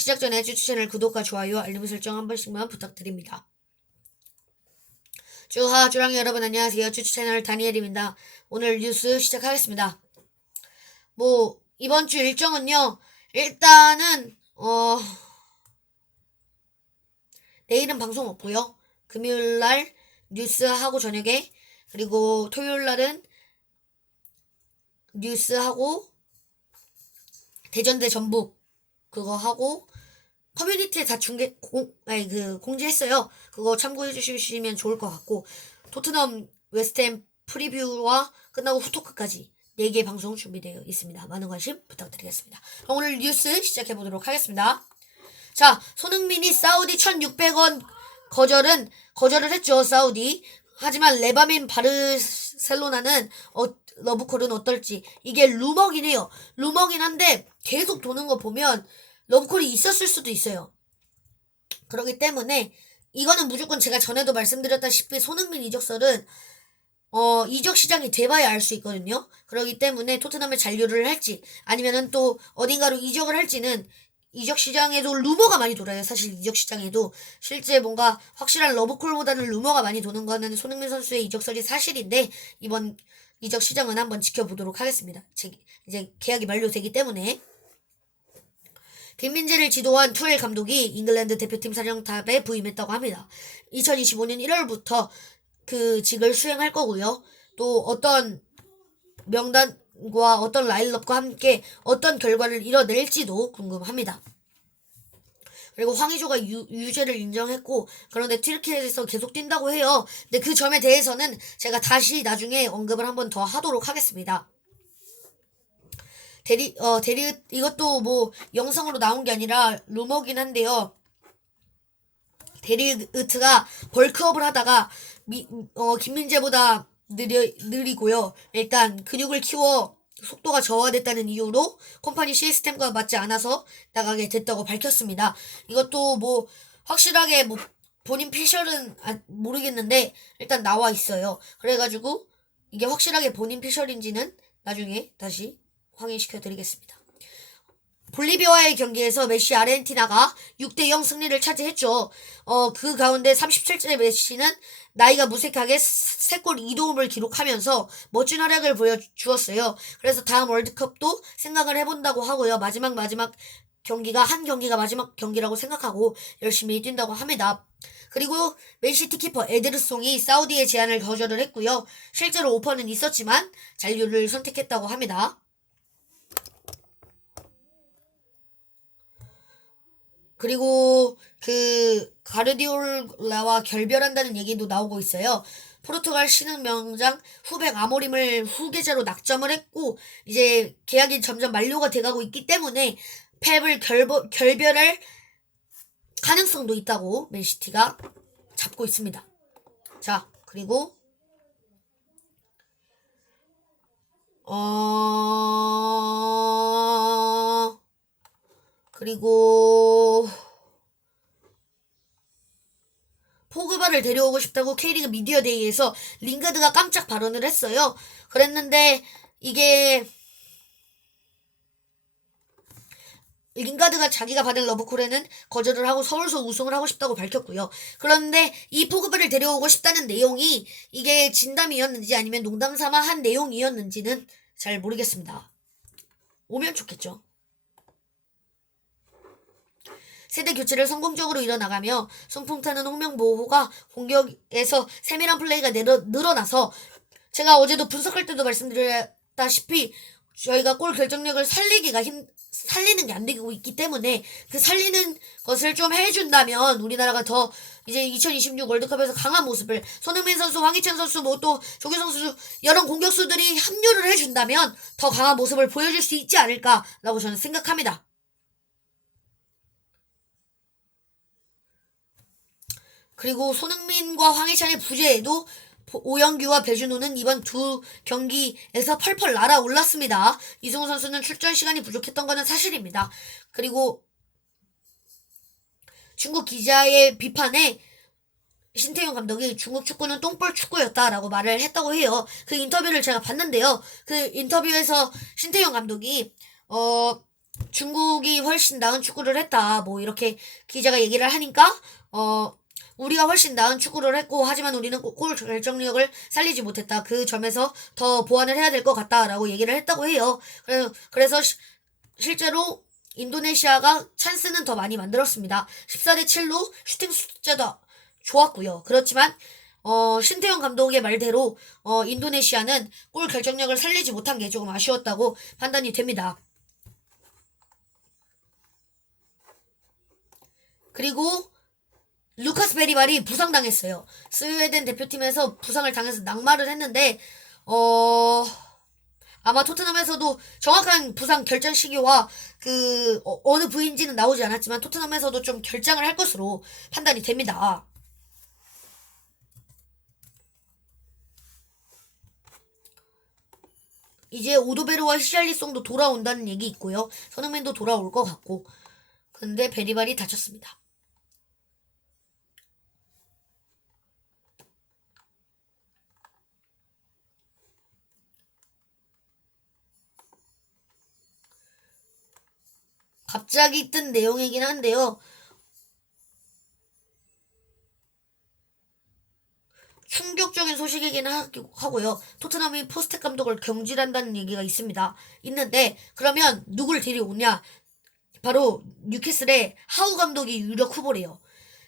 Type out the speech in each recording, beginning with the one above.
시작 전에 쭈쭈 채널 구독과 좋아요, 알림 설정 한 번씩만 부탁드립니다. 쭈하쭈랑 여러분 안녕하세요. 쭈쭈 채널 다니엘입니다. 오늘 뉴스 시작하겠습니다. 이번 주 일정은요. 일단은 내일은 방송 없고요. 금요일날 뉴스하고 저녁에, 그리고 토요일날은 뉴스하고 대전대 전북 그거 하고 커뮤니티에 다 공지했어요. 그거 참고해 주시면 좋을 것 같고, 토트넘 웨스트햄 프리뷰와 끝나고 후토크까지 4개 방송 준비되어 있습니다. 많은 관심 부탁드리겠습니다. 그럼 오늘 뉴스 시작해 보도록 하겠습니다. 자, 손흥민이 사우디 1,600원 거절을 했죠. 사우디. 하지만 레바민 바르셀로나는 러브콜은 어떨지, 이게 루머긴 해요. 루머긴 한데 계속 도는 거 보면 러브콜이 있었을 수도 있어요. 그렇기 때문에 이거는 무조건 제가 전에도 말씀드렸다시피 손흥민 이적설은 이적 시장이 돼봐야 알 수 있거든요. 그렇기 때문에 토트넘에 잔류를 할지 아니면은 또 어딘가로 이적을 할지는 이적 시장에도 루머가 많이 돌아요. 사실 이적 시장에도 실제 뭔가 확실한 러브콜보다는 루머가 많이 도는 거는 손흥민 선수의 이적설이 사실인데, 이번 이적 시장은 한번 지켜보도록 하겠습니다. 이제 계약이 만료되기 때문에. 김민재를 지도한 투엘 감독이 잉글랜드 대표팀 사령탑에 부임했다고 합니다. 2025년 1월부터 그 직을 수행할 거고요. 또 어떤 명단과 어떤 라인업과 함께 어떤 결과를 이뤄낼지도 궁금합니다. 그리고 황의조가 유죄를 인정했고, 그런데 튀르키예에서 계속 뛴다고 해요. 근데 그 점에 대해서는 제가 다시 나중에 언급을 한번 더 하도록 하겠습니다. 이것도 영상으로 나온 게 아니라 루머긴 한데요. 데리으트가 벌크업을 하다가 김민재보다 느리고요. 일단 근육을 키워 속도가 저하됐다는 이유로 컴퍼니 시스템과 맞지 않아서 나가게 됐다고 밝혔습니다. 이것도 확실하게 본인 피셜은 모르겠는데 일단 나와 있어요. 그래가지고 이게 확실하게 본인 피셜인지는 나중에 다시 확인시켜 드리겠습니다. 볼리비아와의 경기에서 메시 아르헨티나가 6대0 승리를 차지했죠. 그 가운데 37세 메시는 나이가 무색하게 3골 2도움을 기록하면서 멋진 활약을 보여주었어요. 그래서 다음 월드컵도 생각을 해본다고 하고요. 마지막 경기가 마지막 경기라고 생각하고 열심히 뛴다고 합니다. 그리고 맨시티 키퍼 에드르송이 사우디의 제안을 거절을 했고요. 실제로 오퍼는 있었지만 잔류를 선택했다고 합니다. 그리고 가르디올라와 결별한다는 얘기도 나오고 있어요. 포르투갈 신흥 명장 후백 아모림을 후계자로 낙점을 했고, 이제 계약이 점점 만료가 돼가고 있기 때문에 펩을 결별할 가능성도 있다고 맨시티가 잡고 있습니다. 자, 그리고 포그바를 데려오고 싶다고 K리그 미디어데이에서 링가드가 깜짝 발언을 했어요. 그랬는데 이게 링가드가 자기가 받은 러브콜에는 거절을 하고 서울서 우승을 하고 싶다고 밝혔고요. 그런데 이 포그바를 데려오고 싶다는 내용이 이게 진담이었는지 아니면 농담 삼아 한 내용이었는지는 잘 모르겠습니다. 오면 좋겠죠. 세대 교체를 성공적으로 이뤄나가며 손풍 타는 홍명보호가 공격에서 세밀한 플레이가 늘어나서, 제가 어제도 분석할 때도 말씀드렸다시피 저희가 골 결정력을 살리는 게 안 되고 있기 때문에 그 살리는 것을 좀 해준다면 우리나라가 더 이제 2026 월드컵에서 강한 모습을, 손흥민 선수, 황희찬 선수, 또 조규성 선수 여러 공격수들이 합류를 해준다면 더 강한 모습을 보여줄 수 있지 않을까라고 저는 생각합니다. 그리고 손흥민과 황희찬의 부재에도 오영규와 배준호는 이번 두 경기에서 펄펄 날아올랐습니다. 이승우 선수는 출전 시간이 부족했던 것은 사실입니다. 그리고 중국 기자의 비판에 신태용 감독이 중국 축구는 똥볼 축구였다라고 말을 했다고 해요. 그 인터뷰를 제가 봤는데요. 그 인터뷰에서 신태용 감독이 중국이 훨씬 나은 축구를 했다. 뭐 이렇게 기자가 얘기를 하니까 우리가 훨씬 나은 축구를 했고 하지만 우리는 골 결정력을 살리지 못했다. 그 점에서 더 보완을 해야 될 것 같다라고 얘기를 했다고 해요. 그래서 실제로 인도네시아가 찬스는 더 많이 만들었습니다. 14대 7로 슈팅 숫자도 좋았고요. 그렇지만 신태용 감독의 말대로 인도네시아는 골 결정력을 살리지 못한 게 조금 아쉬웠다고 판단이 됩니다. 그리고 루카스 베리발이 부상당했어요. 스웨덴 대표팀에서 부상을 당해서 낙마를 했는데 아마 토트넘에서도 정확한 부상 결정 시기와 어느 부인지는 나오지 않았지만 토트넘에서도 좀 결장을 할 것으로 판단이 됩니다. 이제 오도베르와 히샬리송도 돌아온다는 얘기 있고요. 손흥민도 돌아올 것 같고. 근데 베리발이 다쳤습니다. 갑자기 뜬 내용이긴 한데요. 충격적인 소식이긴 하고요. 토트넘이 포스텍 감독을 경질한다는 얘기가 있는데 그러면 누굴 데려오냐? 바로 뉴캐슬의 하우 감독이 유력 후보래요.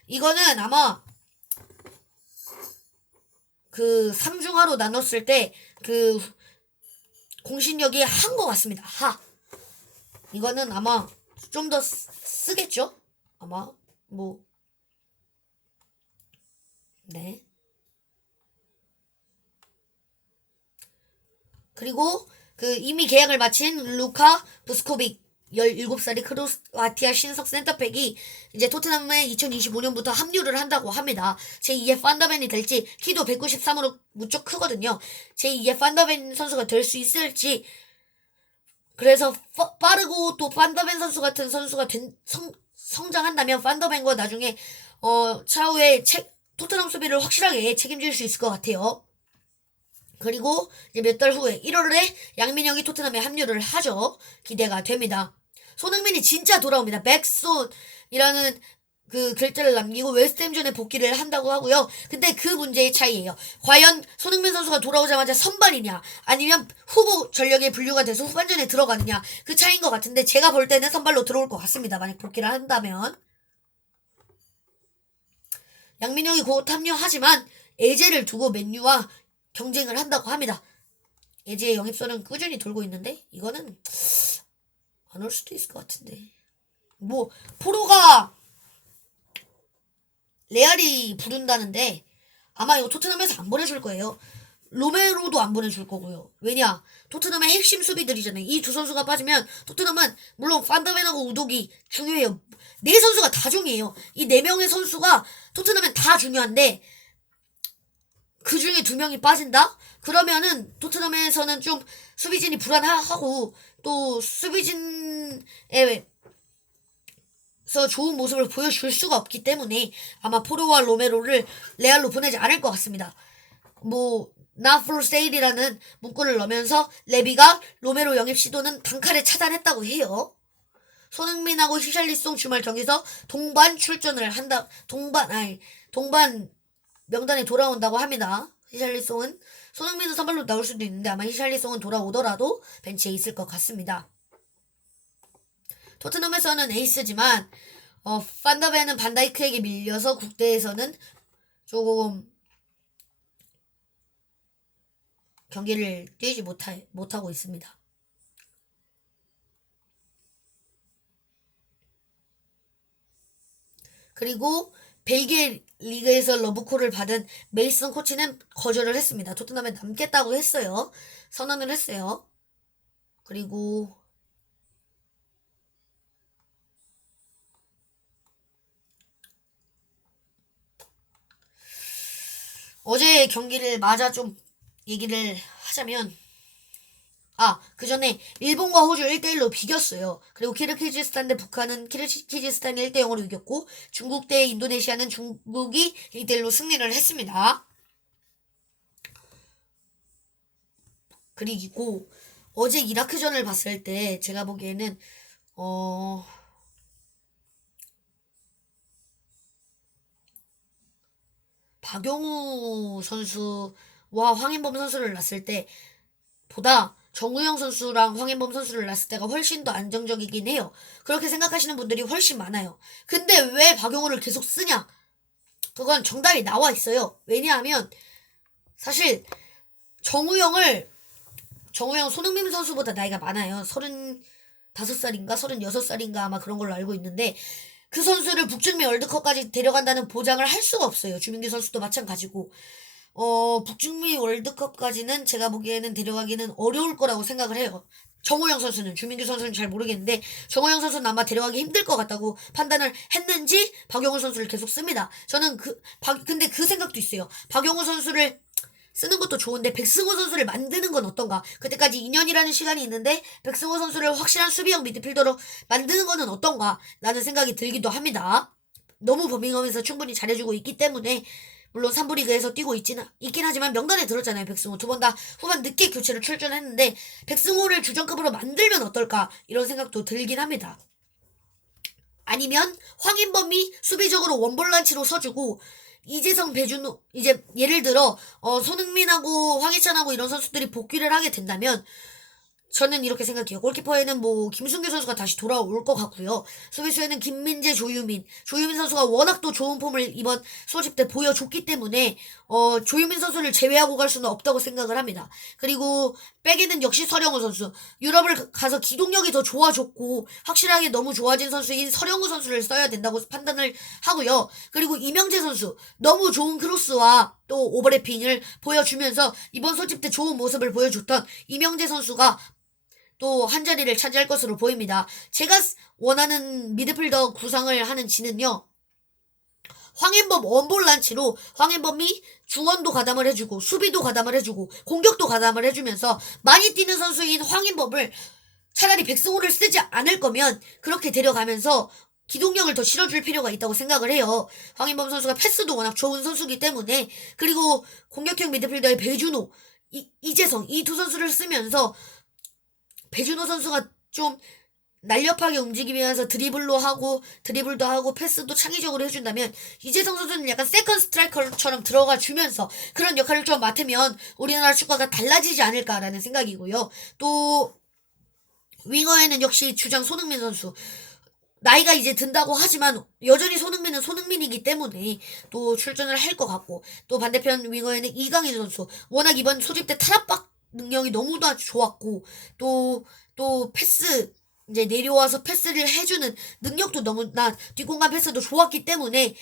이거는 아마 그 상중하로 나눴을 때 그 공신력이 한 것 같습니다. 이거는 아마 좀 더 쓰겠죠? 아마 뭐 네. 그리고 이미 계약을 마친 루카 부스코빅 17살이 크로아티아 신석 센터백이 이제 토트넘에 2025년부터 합류를 한다고 합니다. 제2의 판더벤이 될지 키도 193으로 무척 크거든요. 제2의 판더벤 선수가 될 수 있을지 그래서 빠르고 또 판더벤 선수 같은 선수가 성장한다면 판더벤과 나중에 차후에 토트넘 수비를 확실하게 책임질 수 있을 것 같아요. 그리고 이제 몇 달 후에 1월에 양민영이 토트넘에 합류를 하죠. 기대가 됩니다. 손흥민이 진짜 돌아옵니다. 백손이라는 그 글자를 남기고 웨스트햄전에 복귀를 한다고 하고요. 근데 그 문제의 차이예요. 과연 손흥민 선수가 돌아오자마자 선발이냐 아니면 후보 전력에 분류가 돼서 후반전에 들어가느냐 그 차이인 것 같은데 제가 볼 때는 선발로 들어올 것 같습니다. 만약 복귀를 한다면. 양민영이 곧 합류하지만 에제를 두고 맨유와 경쟁을 한다고 합니다. 에제의 영입설은 꾸준히 돌고 있는데 이거는 안 올 수도 있을 것 같은데. 뭐 포로가 레알이 부른다는데 아마 이거 토트넘에서 안 보내줄 거예요. 로메로도 안 보내줄 거고요. 왜냐? 토트넘의 핵심 수비들이잖아요. 이 두 선수가 빠지면 토트넘은 물론 판더벤하고 우독이 중요해요. 네 선수가 다 중요해요. 이 네 명의 선수가 토트넘엔 다 중요한데 그 중에 두 명이 빠진다? 그러면은 토트넘에서는 좀 수비진이 불안하고 또 수비진에서 좋은 모습을 보여줄 수가 없기 때문에 아마 포로와 로메로를 레알로 보내지 않을 것 같습니다. not for sale이라는 문구를 넣으면서 레비가 로메로 영입 시도는 단칼에 차단했다고 해요. 손흥민하고 히샬리송 주말 경기에서 동반 출전을 한다. 동반 명단에 돌아온다고 합니다. 히샬리송은 손흥민은 선발로 나올 수도 있는데 아마 히샬리송은 돌아오더라도 벤치에 있을 것 같습니다. 토트넘에서는 에이스지만 판더벤은 반다이크에게 밀려서 국대에서는 조금 경기를 뛰지 못하고 있습니다. 그리고 벨기에 리그에서 러브콜을 받은 메이슨 코치는 거절을 했습니다. 토트넘에 남겠다고 했어요. 선언을 했어요. 그리고 어제 경기를 맞아 좀 얘기를 하자면 그 전에 일본과 호주 1대1로 비겼어요. 그리고 키르기즈스탄 대 북한은 키르기즈스탄이 1대0으로 이겼고 중국 대 인도네시아는 중국이 1대1로 승리를 했습니다. 그리고 어제 이라크전을 봤을 때 제가 보기에는 어, 박용우 선수와 황인범 선수를 놨을 때 보다 정우영 선수랑 황인범 선수를 놨을 때가 훨씬 더 안정적이긴 해요. 그렇게 생각하시는 분들이 훨씬 많아요. 근데 왜 박용우를 계속 쓰냐? 그건 정답이 나와 있어요. 왜냐하면 사실 정우영 손흥민 선수보다 나이가 많아요. 35살인가 36살인가 아마 그런 걸로 알고 있는데 그 선수를 북중미 월드컵까지 데려간다는 보장을 할 수가 없어요. 주민규 선수도 마찬가지고. 북중미 월드컵까지는 제가 보기에는 데려가기는 어려울 거라고 생각을 해요. 정우영 선수는, 주민규 선수는 잘 모르겠는데, 정우영 선수는 아마 데려가기 힘들 것 같다고 판단을 했는지, 박용우 선수를 계속 씁니다. 저는 근데 그 생각도 있어요. 박용우 선수를 쓰는 것도 좋은데, 백승호 선수를 만드는 건 어떤가? 그때까지 2년이라는 시간이 있는데, 백승호 선수를 확실한 수비형 미드필더로 만드는 거는 어떤가? 라는 생각이 들기도 합니다. 너무 버밍엄에서 충분히 잘해주고 있기 때문에, 물론 3부 리그에서 뛰고 있긴 하지만 명단에 들었잖아요. 백승호 두 번 다 후반 늦게 교체로 출전했는데 백승호를 주전급으로 만들면 어떨까 이런 생각도 들긴 합니다. 아니면 황인범이 수비적으로 원볼란치로 서주고 이재성, 배준호 이제 예를 들어 손흥민하고 황희찬하고 이런 선수들이 복귀를 하게 된다면 저는 이렇게 생각해요. 골키퍼에는 뭐 김승규 선수가 다시 돌아올 것 같고요. 수비수에는 김민재, 조유민 선수가 워낙 또 좋은 폼을 이번 소집 때 보여줬기 때문에 조유민 선수를 제외하고 갈 수는 없다고 생각을 합니다. 그리고 백에는 역시 서령우 선수. 유럽을 가서 기동력이 더 좋아졌고 확실하게 너무 좋아진 선수인 서령우 선수를 써야 된다고 판단을 하고요. 그리고 이명재 선수 너무 좋은 크로스와 또 오버래핑을 보여주면서 이번 소집 때 좋은 모습을 보여줬던 이명재 선수가 또 한 자리를 차지할 것으로 보입니다. 제가 원하는 미드필더 구상을 하는 지는요. 황인범 원볼란치로 황인범이 중원도 가담을 해주고 수비도 가담을 해주고 공격도 가담을 해주면서 많이 뛰는 선수인 황인범을 차라리 백승호를 쓰지 않을 거면 그렇게 데려가면서 기동력을 더 실어줄 필요가 있다고 생각을 해요. 황인범 선수가 패스도 워낙 좋은 선수기 때문에 그리고 공격형 미드필더의 배준호, 이재성 이 두 선수를 쓰면서 배준호 선수가 좀 날렵하게 움직이면서 드리블도 하고 패스도 창의적으로 해준다면 이재성 선수는 약간 세컨 스트라이커처럼 들어가 주면서 그런 역할을 좀 맡으면 우리나라 축구가 달라지지 않을까라는 생각이고요. 또 윙어에는 역시 주장 손흥민 선수 나이가 이제 든다고 하지만 여전히 손흥민은 손흥민이기 때문에 또 출전을 할 것 같고 또 반대편 윙어에는 이강인 선수 워낙 이번 소집 때 탈압박 능력이 너무나 좋았고 또 패스 이제 내려와서 패스를 해주는 능력도 너무나 뒷공간 패스도 좋았기 때문에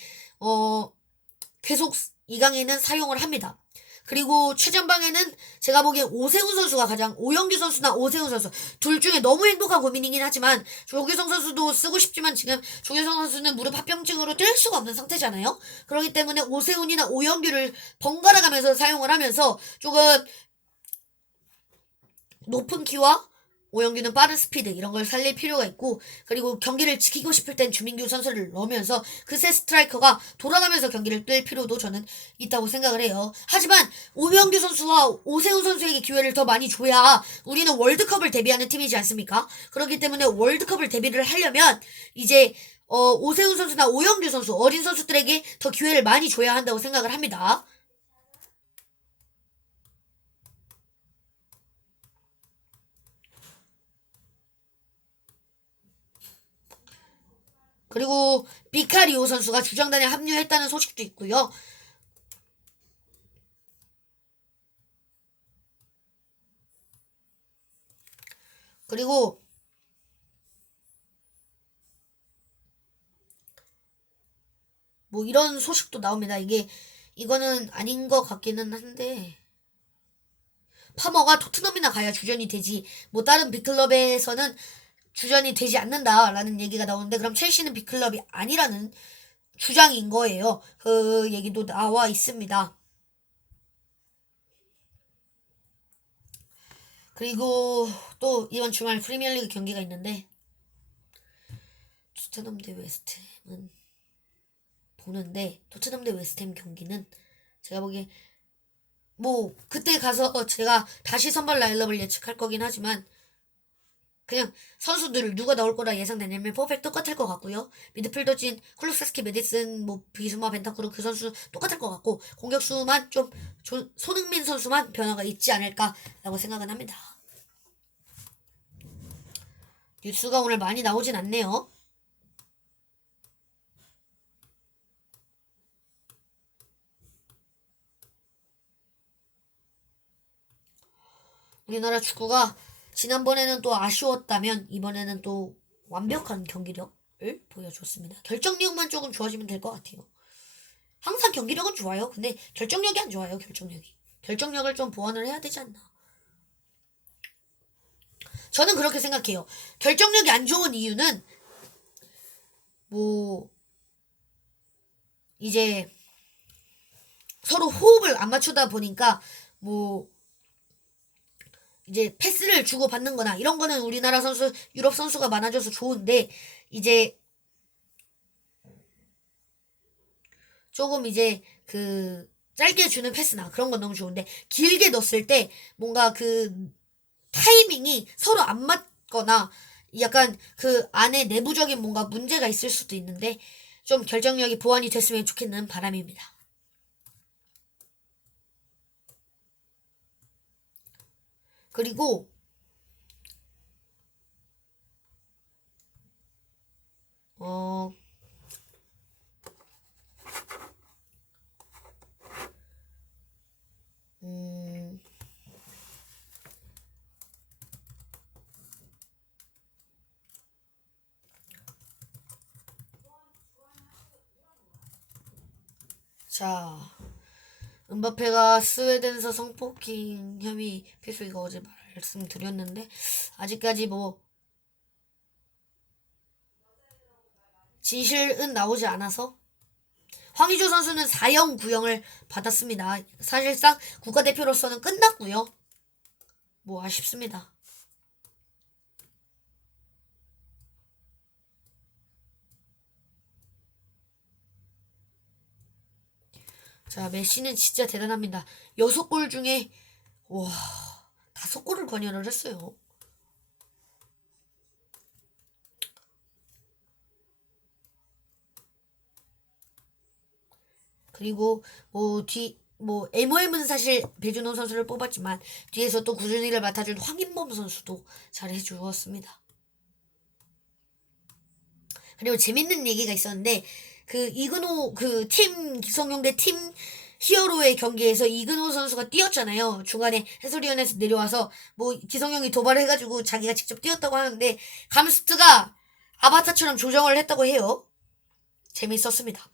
계속 이강인은 사용을 합니다. 그리고 최전방에는 제가 보기엔 오세훈 선수가 가장 오영규 선수나 오세훈 선수 둘 중에 너무 행복한 고민이긴 하지만 조규성 선수도 쓰고 싶지만 지금 조규성 선수는 무릎 합병증으로 뛸 수가 없는 상태잖아요. 그렇기 때문에 오세훈이나 오영규를 번갈아 가면서 사용을 하면서 조금 높은 키와 오영규는 빠른 스피드 이런 걸 살릴 필요가 있고 그리고 경기를 지키고 싶을 땐 주민규 선수를 넣으면서 그 세 스트라이커가 돌아가면서 경기를 뛸 필요도 저는 있다고 생각을 해요. 하지만 오영규 선수와 오세훈 선수에게 기회를 더 많이 줘야 우리는 월드컵을 대비하는 팀이지 않습니까? 그렇기 때문에 월드컵을 대비를 하려면 이제 오세훈 선수나 오영규 선수 어린 선수들에게 더 기회를 많이 줘야 한다고 생각을 합니다. 그리고 비카리오 선수가 주장단에 합류했다는 소식도 있고요. 그리고 뭐 이런 소식도 나옵니다. 이거는 아닌 것 같기는 한데 파머가 토트넘이나 가야 주전이 되지 뭐 다른 빅클럽에서는 주전이 되지 않는다라는 얘기가 나오는데 그럼 첼시는 빅클럽이 아니라는 주장인 거예요. 그 얘기도 나와 있습니다. 그리고 또 이번 주말 프리미어리그 경기가 있는데 토트넘 대 웨스트햄은 보는데 토트넘 대 웨스트햄 경기는 제가 보기에 뭐 그때 가서 제가 다시 선발 라인업을 예측할 거긴 하지만 그냥 선수들 누가 나올 거라 예상되냐면 퍼펙트 똑같을 것 같고요. 미드필더진 쿨루세스키, 메디슨, 뭐 비수마, 벤타쿠르 그 선수 똑같을 것 같고 공격수만 좀 손흥민 선수만 변화가 있지 않을까라고 생각은 합니다. 뉴스가 오늘 많이 나오진 않네요. 우리나라 축구가 지난번에는 또 아쉬웠다면 이번에는 또 완벽한 경기력을 보여줬습니다. 결정력만 조금 좋아지면 될 것 같아요. 항상 경기력은 좋아요. 근데 결정력이 안 좋아요. 결정력이. 결정력을 좀 보완을 해야 되지 않나. 저는 그렇게 생각해요. 결정력이 안 좋은 이유는 뭐 이제 서로 호흡을 안 맞추다 보니까 뭐 이제 패스를 주고받는 거나 이런 거는 우리나라 선수, 유럽 선수가 많아져서 좋은데 이제 조금 이제 그 짧게 주는 패스나 그런 건 너무 좋은데 길게 넣었을 때 뭔가 그 타이밍이 서로 안 맞거나 약간 그 안에 내부적인 뭔가 문제가 있을 수도 있는데 좀 결정력이 보완이 됐으면 좋겠는 바람입니다. 그리고 어 음, 자, 은바페가 스웨덴서 성폭행 혐의 피소 이거 어제 말씀드렸는데 아직까지 뭐 진실은 나오지 않아서 황의조 선수는 4형 구형을 받았습니다. 사실상 국가대표로서는 끝났고요. 뭐 아쉽습니다. 자, 메시는 진짜 대단합니다. 6골 중에 와 5골을 관여를 했어요. 그리고 뭐 MOM은 사실 배준호 선수를 뽑았지만 뒤에서 또 꾸준히를 맡아준 황인범 선수도 잘 해주었습니다. 그리고 재밌는 얘기가 있었는데 그 이근호 그 팀 기성용 대 팀 히어로의 경기에서 이근호 선수가 뛰었잖아요. 중간에 해설위원회에서 내려와서 뭐 기성용이 도발을 해가지고 자기가 직접 뛰었다고 하는데 감스트가 아바타처럼 조정을 했다고 해요. 재밌었습니다.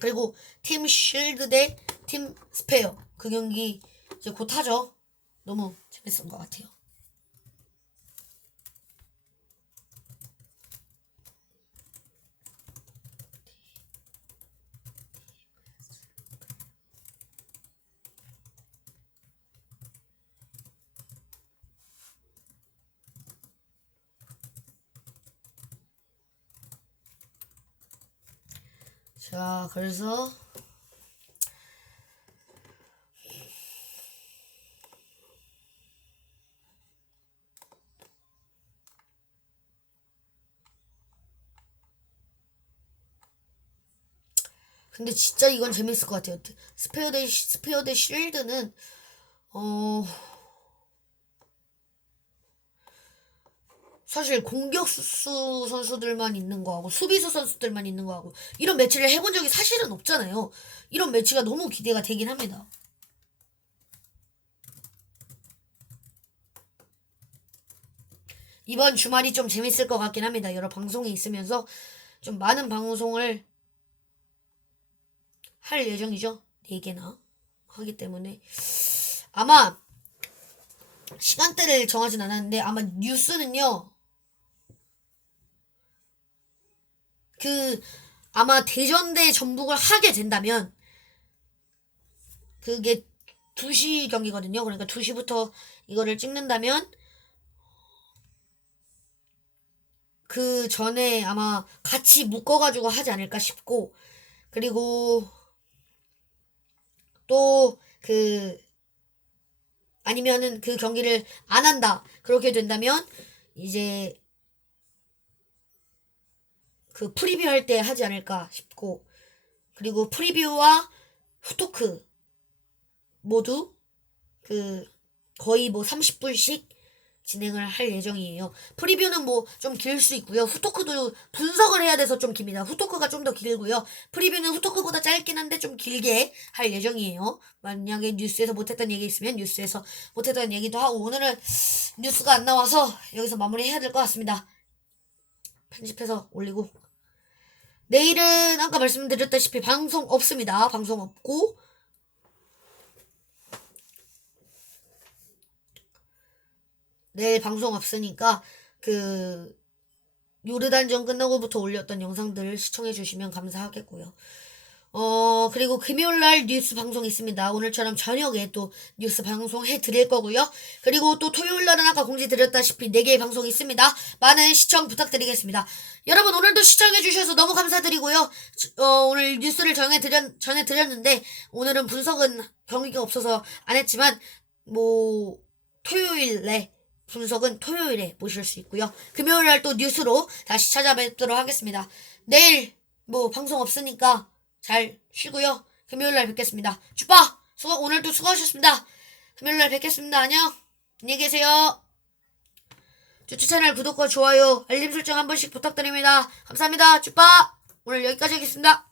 그리고 팀 쉴드 대 팀 스페어 그 경기 이제 곧 하죠. 너무 재밌었던 것 같아요. 자, 그래서 근데 진짜 이건 재밌을 것 같아요. 스페어 대 쉴드는 어 사실 공격수 선수들만 있는 거하고 수비수 선수들만 있는 거하고 이런 매치를 해본 적이 사실은 없잖아요. 이런 매치가 너무 기대가 되긴 합니다. 이번 주말이 좀 재밌을 것 같긴 합니다. 여러 방송이 있으면서 좀 많은 방송을 할 예정이죠. 4개나 하기 때문에 아마 시간대를 정하진 않았는데 아마 뉴스는요. 그 아마 대전 대 전북을 하게 된다면 그게 2시 경기거든요. 그러니까 2시부터 이거를 찍는다면 그 전에 아마 같이 묶어가지고 하지 않을까 싶고 그리고 또 그 아니면은 그 경기를 안 한다. 그렇게 된다면 이제 그 프리뷰 할 때 하지 않을까 싶고, 그리고 프리뷰와 후토크 모두 그 거의 뭐 30분씩 진행을 할 예정이에요. 프리뷰는 뭐 좀 길 수 있고요. 후토크도 분석을 해야 돼서 좀 깁니다. 후토크가 좀 더 길고요. 프리뷰는 후토크보다 짧긴 한데 좀 길게 할 예정이에요. 만약에 뉴스에서 못했던 얘기 있으면 뉴스에서 못했던 얘기도 하고, 오늘은 뉴스가 안 나와서 여기서 마무리해야 될 것 같습니다. 편집해서 올리고, 내일은 아까 말씀드렸다시피 방송 없습니다. 방송 없고, 내일 방송 없으니까 그 요르단전 끝나고부터 올렸던 영상들을 시청해 주시면 감사하겠고요. 그리고 금요일날 뉴스 방송 있습니다. 오늘처럼 저녁에 또 뉴스 방송 해드릴 거고요. 그리고 또 토요일날은 아까 공지 드렸다시피 4개의 방송 있습니다. 많은 시청 부탁드리겠습니다. 여러분, 오늘도 시청해주셔서 너무 감사드리고요. 오늘 뉴스를 전해드렸는데, 오늘은 분석은 경기가 없어서 안 했지만, 뭐, 토요일에 분석은 토요일에 보실 수 있고요. 금요일날 또 뉴스로 다시 찾아뵙도록 하겠습니다. 내일 뭐 방송 없으니까 잘 쉬고요. 금요일날 뵙겠습니다. 쭈빠! 오늘도 수고하셨습니다. 금요일날 뵙겠습니다. 안녕! 안녕히 계세요. 쭈쭈 채널 구독과 좋아요, 알림 설정 한 번씩 부탁드립니다. 감사합니다. 쭈빠! 오늘 여기까지 하겠습니다.